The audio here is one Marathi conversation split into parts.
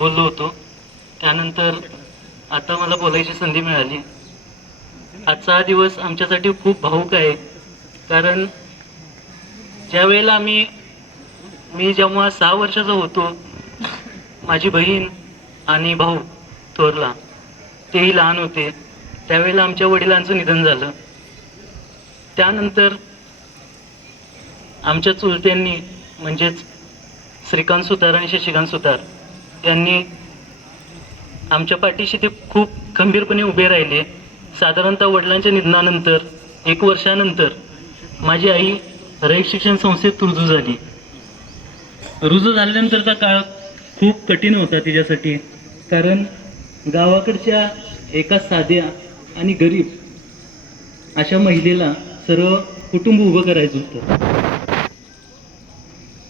बोललो होतो. त्यानंतर आता मला बोलायची संधी मिळाली. आजचा हा दिवस आमच्यासाठी खूप भावूक आहे. कारण ज्या वेळेला मी जेव्हा 6 वर्षाचा होतो, माझी बहीण आणि भाऊ थोरला तेही लहान होते. त्यावेळेला आमच्या वडिलांचं निधन झालं. त्यानंतर आमच्या चुलत्यांनी म्हणजेच श्रीकांत सुतार आणि शशिकांत सुतार यांनी आमच्या पाठीशी ते खूप खंबीरपणे उभे राहिले. साधारणतः वडिलांच्या निधनानंतर 1 वर्षानंतर माझी आई रयत शिक्षण संस्थेत रुजू झाली. रुजू झाल्यानंतरचा काळ खूप कठीण होता तिच्यासाठी. कारण गावाकडच्या एका साध्या आणि गरीब अशा महिलेला सर्व कुटुंब उभं करायचं होतं.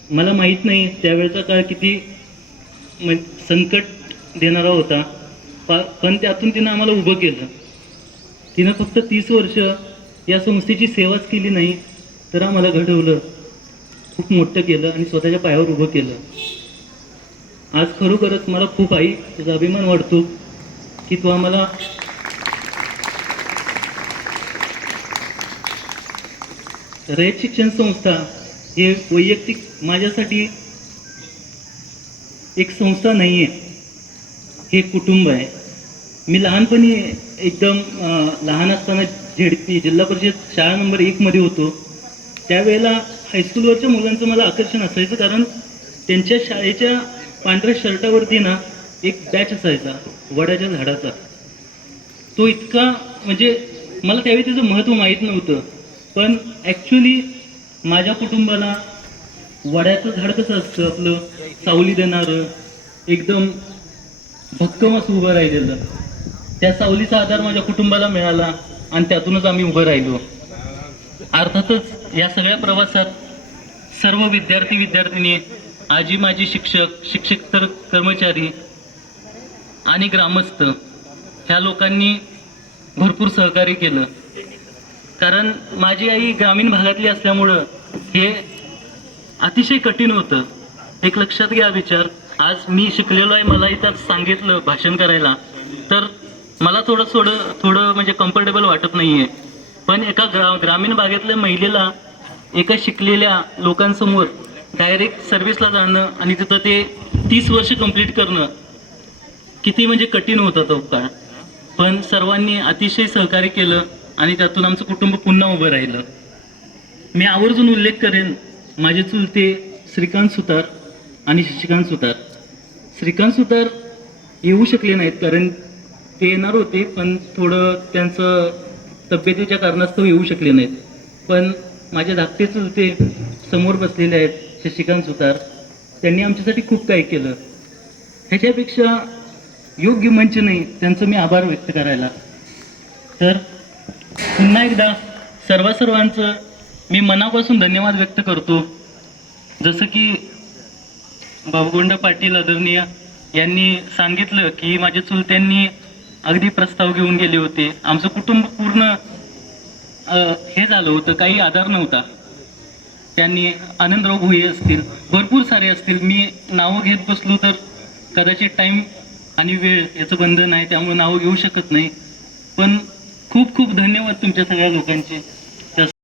मला माहीत नाही त्यावेळचा काळ किती संकट देणारा होता, पण त्यातून तिनं आम्हाला उभं केलं. तिनं फक्त 30 वर्ष या संस्थेची सेवाच केली नाही, तर आम्हाला घडवलं, खूप मोठं केलं आणि स्वतःच्या पायावर उभं केलं. आज खरोखरच मला खूप आई तुझा अभिमान वाटतो की तू आम्हाला रयत शिक्षण संस्था हे वैयक्तिक माझ्यासाठी एक संस्था नाही आहे, हे कुटुंब आहे. मी लहानपणी एकदम लहान असताना झेडपी जिल्हा परिषद शाळा नंबर 1 मध्ये होतो. त्यावेळेला हायस्कूलवरच्या मुलांचं मला आकर्षण असायचं, कारण त्यांच्या शाळेच्या पांढऱ्या शर्टावरती ना एक बॅच असायचा वडाच्या झाडाचा. तो इतका म्हणजे मला त्यावेळी त्याचं महत्त्व माहीत नव्हतं, पण ॲक्च्युली माझ्या कुटुंबाला वडाचं झाड कसं असतं आपलं सावली देणारं, एकदम भक्कम असं उभं राहिलेलं, त्या सावलीचा आधार माझ्या कुटुंबाला मिळाला आणि त्यातूनच आम्ही उभं राहिलो. अर्थातच या सगळ्या प्रवासात सर्व विद्यार्थी विद्यार्थिनी, आजी माजी शिक्षक, शिक्षक कर्मचारी आणि ग्रामस्थ ह्या लोकांनी भरपूर सहकार्य केलं. कारण माझी आई ग्रामीण भागातली असल्यामुळं हे अतिशय कठीण होतं. एक लक्षात घ्या विचार, आज मी शिकलेलो आहे, मला इथं सांगितलं भाषण करायला, तर मला थोडं म्हणजे कम्फर्टेबल वाटत नाही आहे. पण एका ग्रामीण भागातल्या महिलेला एका शिकलेल्या लोकांसमोर डायरेक्ट सर्व्हिसला जाणं आणि तिथं ते 30 वर्ष कंप्लीट करणं किती म्हणजे कठीण होतं तो काळ. पण सर्वांनी अतिशय सहकार्य केलं आणि त्यातून आमचं कुटुंब पुन्हा उभं राहिलं. मी आवर्जून उल्लेख करेन माझे चुलते श्रीकांत सुतार आणि शशिकांत सुतार. श्रीकांत सुतार येऊ शकले नाहीत, कारण ते येणार होते पण थोडं त्यांचं तब्येतीच्या कारणास्तव येऊ शकले नाहीत. पण माझे धाकटे चुलते समोर बसलेले आहेत शशिकांत सुतार, त्यांनी आमच्यासाठी खूप काही केलं. ह्याच्यापेक्षा योग्य मंच नाही त्यांचं मी आभार व्यक्त करायला. तर पुन्हा एकदा सर्वांचं मी मनापासून धन्यवाद व्यक्त करतो. जसं की बाबुगोंड पाटील आदरणीय यांनी सांगितलं की माझ्या चुलत्यांनी अगदी प्रस्ताव घेऊन गेले होते. आमचं कुटुंब पूर्ण हे झालं होतं, काही आधार नव्हता. त्यांनी आनंदराव भुये असतील, भरपूर सारे असतील, मी नावं घेत बसलो तर कदाचित टाईम आणि वेळ याचं बंधन आहे, त्यामुळे नावं घेऊ शकत नाही. पण खूप खूप धन्यवाद तुमच्या सगळ्या लोकांचे.